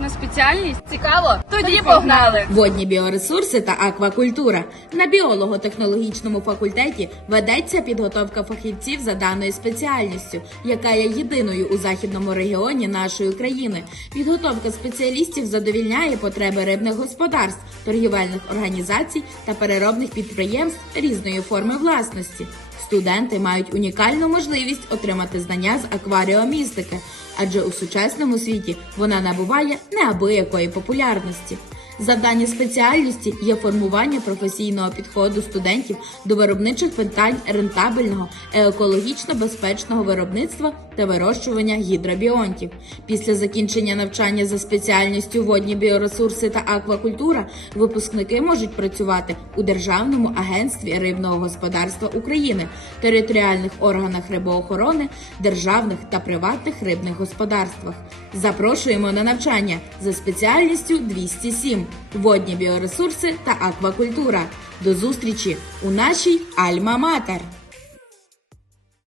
наступна спеціальність? Цікаво? Тоді погнали! Водні біоресурси та аквакультура на біолого-технологічному факультеті ведеться підготовка фахівців за даною спеціальністю, яка є єдиною у західному регіоні нашої країни. Підготовка спеціалістів задовільняє потреби рибних господарств, торгівельних організацій та переробних підприємств різної форми власності. Студенти мають унікальну можливість отримати знання з акваріомістики, адже у сучасному світі вона набуває неабиякої популярності. Завдання спеціальності є формування професійного підходу студентів до виробничих питань рентабельного екологічно безпечного виробництва та вирощування гідробіонтів. Після закінчення навчання за спеціальністю водні біоресурси та аквакультура випускники можуть працювати у Державному агентстві рибного господарства України, територіальних органах рибоохорони, державних та приватних рибних господарствах. Запрошуємо на навчання за спеціальністю 207 водні біоресурси та аквакультура. До зустрічі у нашій Альма-Матер!